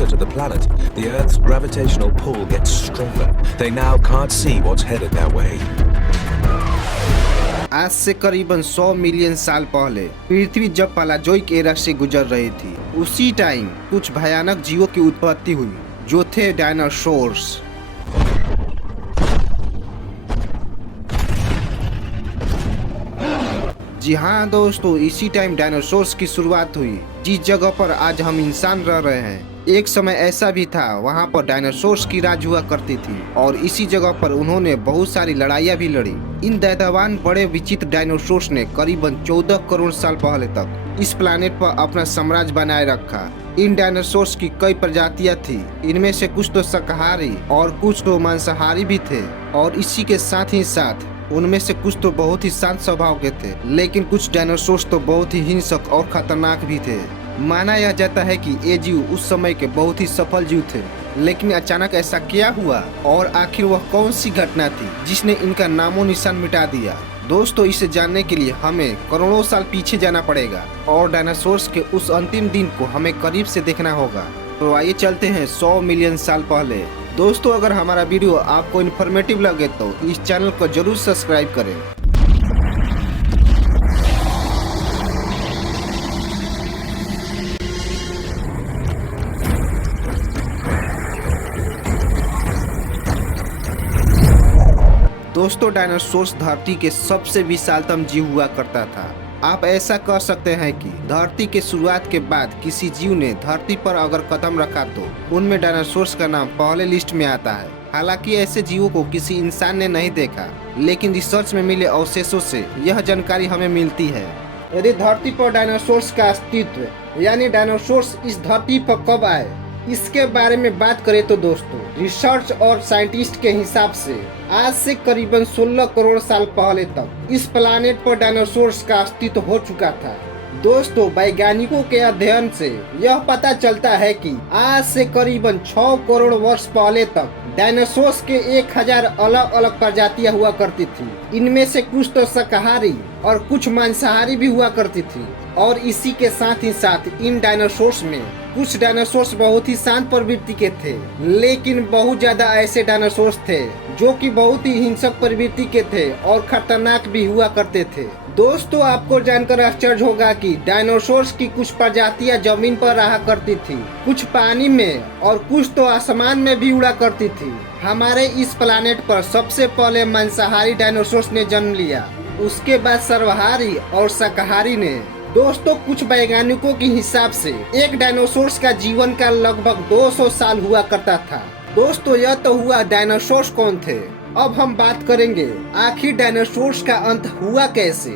closer to the planet, the Earth's gravitational pull gets stronger. They now can't see what's headed their way. आज से करीबन 100 million साल पहले पृथ्वी जब पैलाजोइक era से गुजर रही थी, उसी टाइम कुछ भयानक जीवों की उत्पत्ति हुई जो थे डायनासोर्स। जी हाँ दोस्तों, इसी टाइम डायनासोर्स की शुरुआत हुई जिस जगह पर आज हम इंसान रह रहे हैं। एक समय ऐसा भी था, वहाँ पर डायनासोर्स की राज हुआ करती थी और इसी जगह पर उन्होंने बहुत सारी लड़ाइयाँ भी लड़ी। इन दैत्यावान बड़े विचित्र डायनासोर्स ने करीबन 14 करोड़ साल पहले तक इस प्लानेट पर अपना साम्राज्य बनाए रखा। इन डायनासोर्स की कई प्रजातियां थी, इनमें से कुछ तो शाकाहारी और कुछ तो मांसाहारी भी थे और इसी के साथ ही साथ उनमें से कुछ तो बहुत ही शांत स्वभाव के थे, लेकिन कुछ डायनासोर्स तो बहुत ही हिंसक और खतरनाक भी थे। माना यह जाता है कि ये जीव उस समय के बहुत ही सफल जीव थे, लेकिन अचानक ऐसा क्या हुआ और आखिर वह कौन सी घटना थी जिसने इनका नामो निशान मिटा दिया। दोस्तों, इसे जानने के लिए हमें करोड़ों साल पीछे जाना पड़ेगा और डायनासोर्स के उस अंतिम दिन को हमें करीब से देखना होगा। तो आइए चलते हैं 100 मिलियन साल पहले। दोस्तों, अगर हमारा वीडियो आपको इन्फॉर्मेटिव लगे तो इस चैनल को जरूर सब्सक्राइब करें। दोस्तों, डायनासोर्स धरती के सबसे विशालतम जीव हुआ करता था। आप ऐसा कह सकते हैं कि धरती के शुरुआत के बाद किसी जीव ने धरती पर अगर कदम रखा तो उनमें डायनासोर्स का नाम पहले लिस्ट में आता है। हालांकि ऐसे जीवों को किसी इंसान ने नहीं देखा, लेकिन रिसर्च में मिले अवशेषों से यह जानकारी हमें मिलती है। यदि धरती पर डायनासोर्स का अस्तित्व यानी डायनासोर्स इस धरती पर कब आए, इसके बारे में बात करें तो दोस्तों, रिसर्च और साइंटिस्ट के हिसाब से आज से करीबन 16 करोड़ साल पहले तक इस प्लानेट पर डायनासोर्स का अस्तित्व हो चुका था। दोस्तों, वैज्ञानिकों के अध्ययन से यह पता चलता है कि आज से करीबन 6 करोड़ वर्ष पहले तक डायनासोर्स के 1000 अलग अलग प्रजातियां हुआ करती थी। इनमें से कुछ तो शाकाहारी और कुछ मांसाहारी भी हुआ करती थी और इसी के साथ ही साथ इन डायनासोर्स में कुछ डायनासोर्स बहुत ही शांत प्रवृत्ति के थे, लेकिन बहुत ज्यादा ऐसे डायनासोर्स थे जो कि बहुत ही हिंसक प्रवृत्ति के थे और खतरनाक भी हुआ करते थे। दोस्तों, आपको जानकर आश्चर्य होगा कि डायनासोर्स की कुछ प्रजातियां जमीन पर रहा करती थी, कुछ पानी में और कुछ तो आसमान में भी उड़ा करती थी। हमारे इस प्लानेट पर सबसे पहले मांसाहारी डायनासोर्स ने जन्म लिया, उसके बाद सर्वाहारी और शाकाहारी ने। दोस्तों, कुछ वैज्ञानिकों के हिसाब से एक डायनासोर्स का जीवन काल लगभग 200 साल हुआ करता था। दोस्तों, यह तो हुआ डायनासोर्स कौन थे। अब हम बात करेंगे आखिर डायनासोर्स का अंत हुआ कैसे।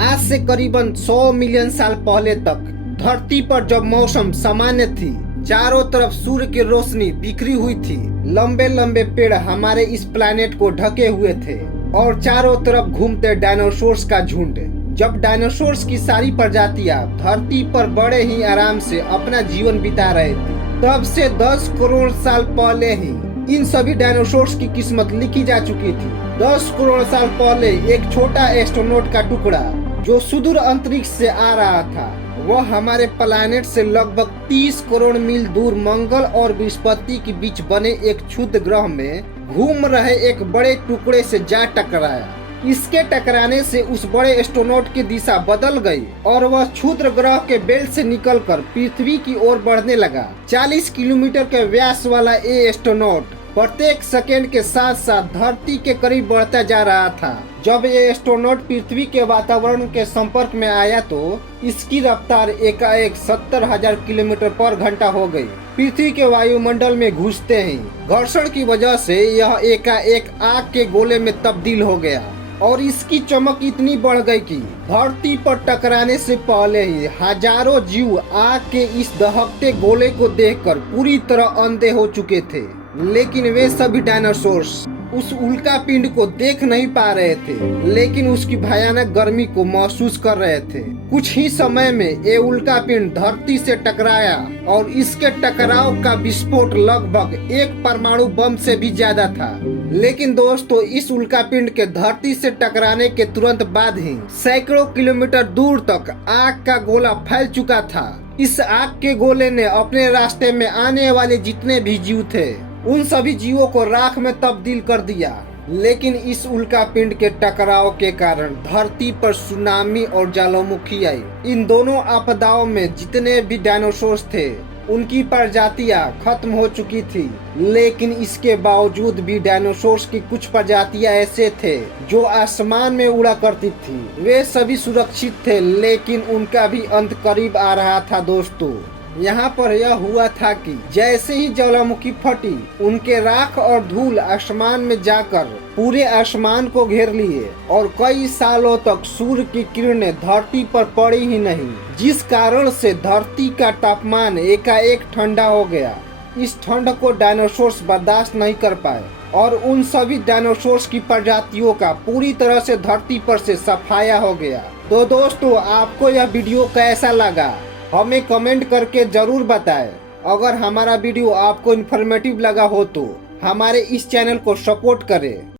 आज से करीबन 100 मिलियन साल पहले तक धरती पर जब मौसम सामान्य थी, चारों तरफ सूर्य की रोशनी बिखरी हुई थी, लंबे लंबे पेड़ हमारे इस प्लैनेट को ढके हुए थे और चारों तरफ घूमते डायनासोर्स का झुंड। जब डायनासोर्स की सारी प्रजातियां धरती पर बड़े ही आराम से अपना जीवन बिता रहे थे, तब से 10 करोड़ साल पहले ही इन सभी डायनासोर्स की किस्मत लिखी जा चुकी थी। 10 करोड़ साल पहले एक छोटा एस्ट्रोनॉट का टुकड़ा जो सुदूर अंतरिक्ष से आ रहा था, वह हमारे प्लैनेट से लगभग 30 करोड़ मील दूर मंगल और बृहस्पति के बीच बने एक क्षुद्र ग्रह में घूम रहे एक बड़े टुकड़े से जा टकराया। इसके टकराने से उस बड़े एस्ट्रोनॉट की दिशा बदल गई और वह क्षुद्र ग्रह के बेल्ट से निकलकर पृथ्वी की ओर बढ़ने लगा। 40 किलोमीटर के व्यास वाला ये एस्ट्रोनॉट प्रत्येक सेकेंड के साथ साथ धरती के करीब बढ़ता जा रहा था। जब ये एस्ट्रोनॉट पृथ्वी के वातावरण के संपर्क में आया तो इसकी रफ्तार एकाएक 70,000 किलोमीटर पर घंटा हो गई। पृथ्वी के वायुमंडल में घुसते ही घर्षण की वजह से यह एकाएक आग के गोले में तब्दील हो गया और इसकी चमक इतनी बढ़ गई कि धरती पर टकराने से पहले ही हजारों जीव आग के इस दहकते गोले को देखकर पूरी तरह अंधे हो चुके थे। लेकिन वे सभी डायनासोर्स उस उल्का पिंड को देख नहीं पा रहे थे, लेकिन उसकी भयानक गर्मी को महसूस कर रहे थे। कुछ ही समय में ये उल्का पिंड धरती से टकराया और इसके टकराव का विस्फोट लगभग एक परमाणु बम से भी ज्यादा था। लेकिन दोस्तों इस उल्कापिंड के धरती से टकराने के तुरंत बाद ही सैकड़ों किलोमीटर दूर तक आग का गोला फैल चुका था। इस आग के गोले ने अपने रास्ते में आने वाले जितने भी जीव थे उन सभी जीवों को राख में तब्दील कर दिया। लेकिन इस उल्कापिंड के टकराव के कारण धरती पर सुनामी और ज्वालामुखी आई। इन दोनों आपदाओं में जितने भी डायनासोर्स थे उनकी प्रजातियां खत्म हो चुकी थी। लेकिन इसके बावजूद भी डायनासोर्स की कुछ प्रजातियां ऐसे थे जो आसमान में उड़ा करती थी। वे सभी सुरक्षित थे, लेकिन उनका भी अंत करीब आ रहा था। दोस्तों यहाँ पर यह हुआ था कि जैसे ही ज्वालामुखी फटी, उनके राख और धूल आसमान में जाकर पूरे आसमान को घेर लिए और कई सालों तक सूर्य की किरणें धरती पर पड़ी ही नहीं, जिस कारण से धरती का तापमान एकाएक ठंडा हो गया। इस ठंड को डायनासोर्स बर्दाश्त नहीं कर पाए और उन सभी डायनासोर्स की प्रजातियों का पूरी तरह से धरती पर से सफाया हो गया। तो दोस्तों आपको यह वीडियो कैसा लगा हमें कमेंट करके जरूर बताएं। अगर हमारा वीडियो आपको इन्फॉर्मेटिव लगा हो तो हमारे इस चैनल को सपोर्ट करें।